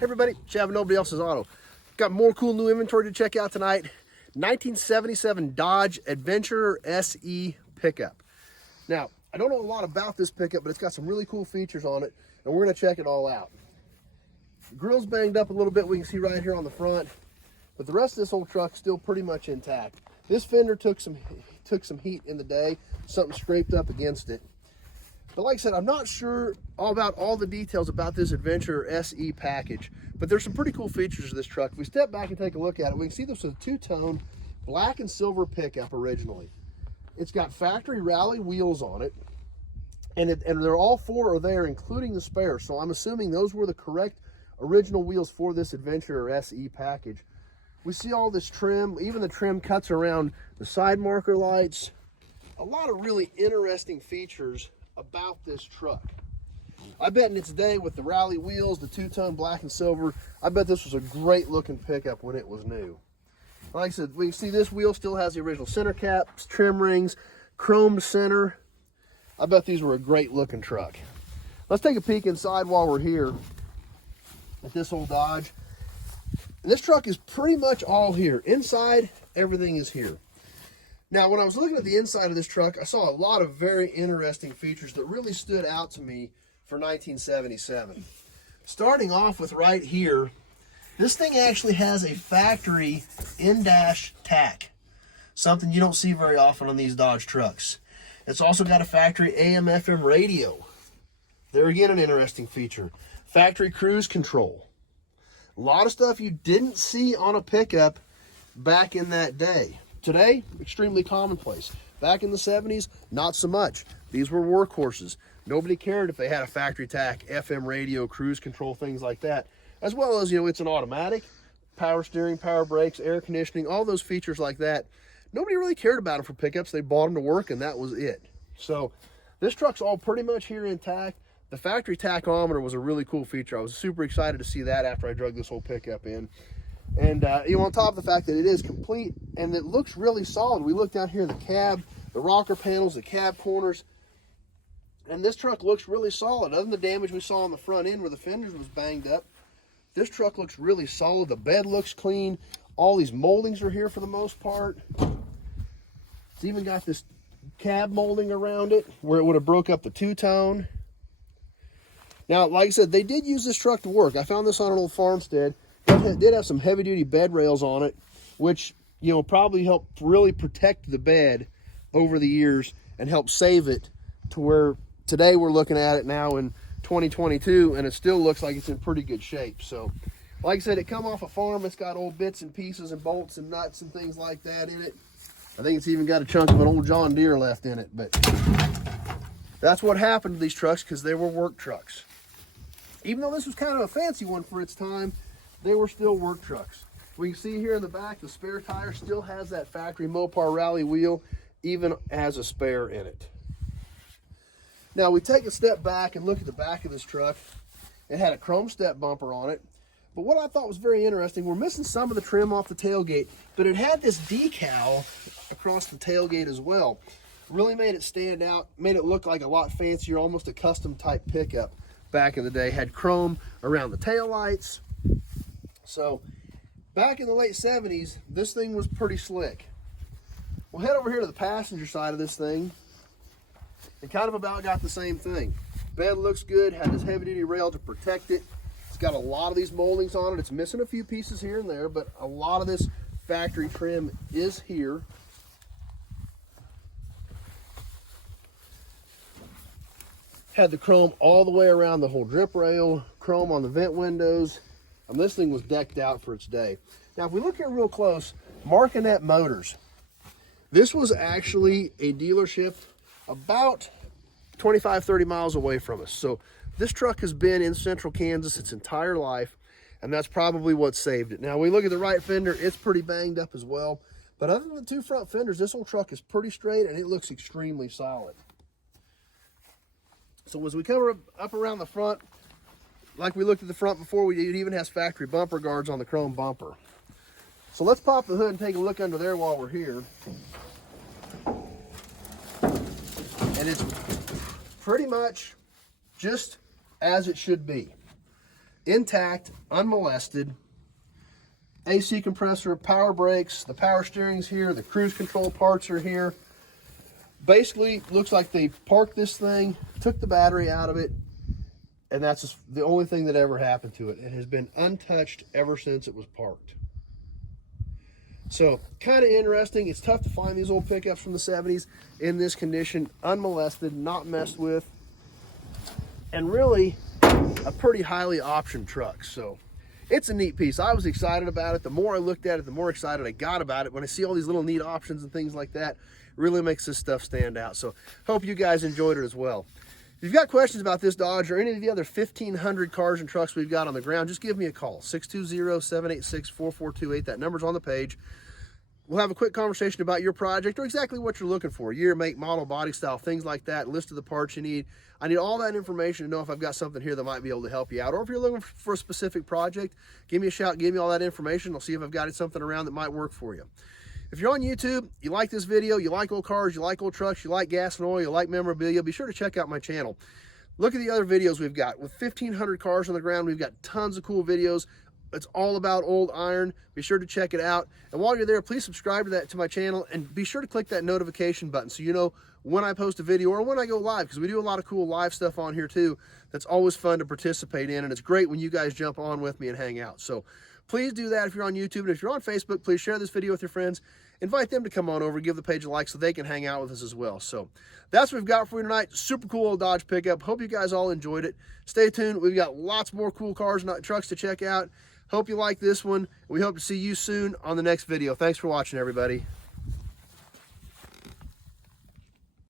Hey everybody, Chav Nobody Else's Auto. Got more cool new inventory to check out tonight. 1977 Dodge Adventurer SE pickup. Now, I don't know a lot about this pickup, but it's got some really cool features on it, and we're gonna check it all out. The grill's banged up a little bit, we can see right here on the front, but the rest of this old truck's still pretty much intact. This fender took some heat in the day, something scraped up against it. But like I said, I'm not sure about all the details about this Adventurer SE package, but there's some pretty cool features of this truck. If we step back and take a look at it, we can see this is a two-tone black and silver pickup originally. It's got factory rally wheels on it, and they're all four are there, including the spare. So I'm assuming those were the correct original wheels for this Adventurer SE package. We see all this trim, even the trim cuts around the side marker lights. A lot of really interesting features about this truck. I bet in its day with the rally wheels, the two-tone black and silver, I bet this was a great looking pickup when it was new. Like I said, we can see this wheel still has the original center caps, trim rings, chrome center. I bet these were a great looking truck. Let's take a peek inside while we're here at this old Dodge. And this truck is pretty much all here. Inside, everything is here. Now, when I was looking at the inside of this truck, I saw a lot of very interesting features that really stood out to me for 1977. Starting off with right here, this thing actually has a factory in-dash Tach, something you don't see very often on these Dodge trucks. It's also got a factory AM/FM radio. There again, an interesting feature. Factory cruise control. A lot of stuff you didn't see on a pickup back in that day. Today, extremely commonplace. Back in the 70s, not so much. These were workhorses. Nobody cared if they had a factory Tach, FM radio, cruise control, things like that. As well as, it's an automatic, power steering, power brakes, air conditioning, all those features like that. Nobody really cared about them for pickups. They bought them to work, and that was it. So this truck's all pretty much here intact. The factory tachometer was a really cool feature. I was super excited to see that after I drug this whole pickup in. And on top of the fact that it is complete and it looks really solid. We look down here in the cab, the rocker panels, the cab corners, and this truck looks really solid. Other than the damage we saw on the front end where the fenders was banged up, this truck looks really solid. The bed looks clean. All these moldings are here for the most part. It's even got this cab molding around it where it would have broke up the two-tone. Now, like I said, they did use this truck to work. I found this on an old farmstead. It did have some heavy-duty bed rails on it, which, probably helped really protect the bed over the years and help save it to where today we're looking at it now in 2022, and it still looks like it's in pretty good shape. So, like I said, it come off a farm. It's got old bits and pieces and bolts and nuts and things like that in it. I think it's even got a chunk of an old John Deere left in it, but that's what happened to these trucks because they were work trucks. Even though this was kind of a fancy one for its time, they were still work trucks. We can see here in the back, the spare tire still has that factory Mopar rally wheel, even as a spare in it. Now we take a step back and look at the back of this truck. It had a chrome step bumper on it. But what I thought was very interesting, we're missing some of the trim off the tailgate, but it had this decal across the tailgate as well. Really made it stand out, made it look like a lot fancier, almost a custom type pickup back in the day. Had chrome around the taillights. So back in the late 70s, this thing was pretty slick. We'll head over here to the passenger side of this thing and kind of about got the same thing. Bed looks good, had this heavy duty rail to protect it. It's got a lot of these moldings on it. It's missing a few pieces here and there, but a lot of this factory trim is here. Had the chrome all the way around the whole drip rail, chrome on the vent windows. This thing was decked out for its day. Now, if we look here real close, Martinet Motors. This was actually a dealership about 25, 30 miles away from us. So this truck has been in central Kansas its entire life, and that's probably what saved it. Now, we look at the right fender, it's pretty banged up as well. But other than the two front fenders, this old truck is pretty straight, and it looks extremely solid. So as we come up around the front, like we looked at the front before, it even has factory bumper guards on the chrome bumper. So let's pop the hood and take a look under there while we're here. And it's pretty much just as it should be. intact, unmolested. AC compressor, power brakes, the power steering's here, the cruise control parts are here. Basically, looks like they parked this thing, took the battery out of it, and that's just the only thing that ever happened to it. It has been untouched ever since it was parked. So, kind of interesting. It's tough to find these old pickups from the 70s in this condition, unmolested, not messed with, and really a pretty highly optioned truck. So, it's a neat piece. I was excited about it. The more I looked at it, the more excited I got about it. When I see all these little neat options and things like that, it really makes this stuff stand out. So hope you guys enjoyed it as well. If you've got questions about this Dodge or any of the other 1,500 cars and trucks we've got on the ground, just give me a call, 620-786-4428. That number's on the page. We'll have a quick conversation about your project or exactly what you're looking for. Year, make, model, body style, things like that, list of the parts you need. I need all that information to know if I've got something here that might be able to help you out. Or if you're looking for a specific project, give me a shout, give me all that information. I'll see if I've got something around that might work for you. If you're on YouTube, you like this video, you like old cars, you like old trucks, you like gas and oil, you like memorabilia, be sure to check out my channel. Look at the other videos we've got. With 1,500 cars on the ground, we've got tons of cool videos. It's all about old iron. Be sure to check it out. And while you're there, please subscribe to my channel and be sure to click that notification button so you know when I post a video or when I go live, because we do a lot of cool live stuff on here too. That's always fun to participate in, and it's great when you guys jump on with me and hang out. So please do that if you're on YouTube, and if you're on Facebook, please share this video with your friends. Invite them to come on over, give the page a like so they can hang out with us as well. So that's what we've got for you tonight. Super cool old Dodge pickup. Hope you guys all enjoyed it. Stay tuned. We've got lots more cool cars and trucks to check out. Hope you like this one. We hope to see you soon on the next video. Thanks for watching, everybody.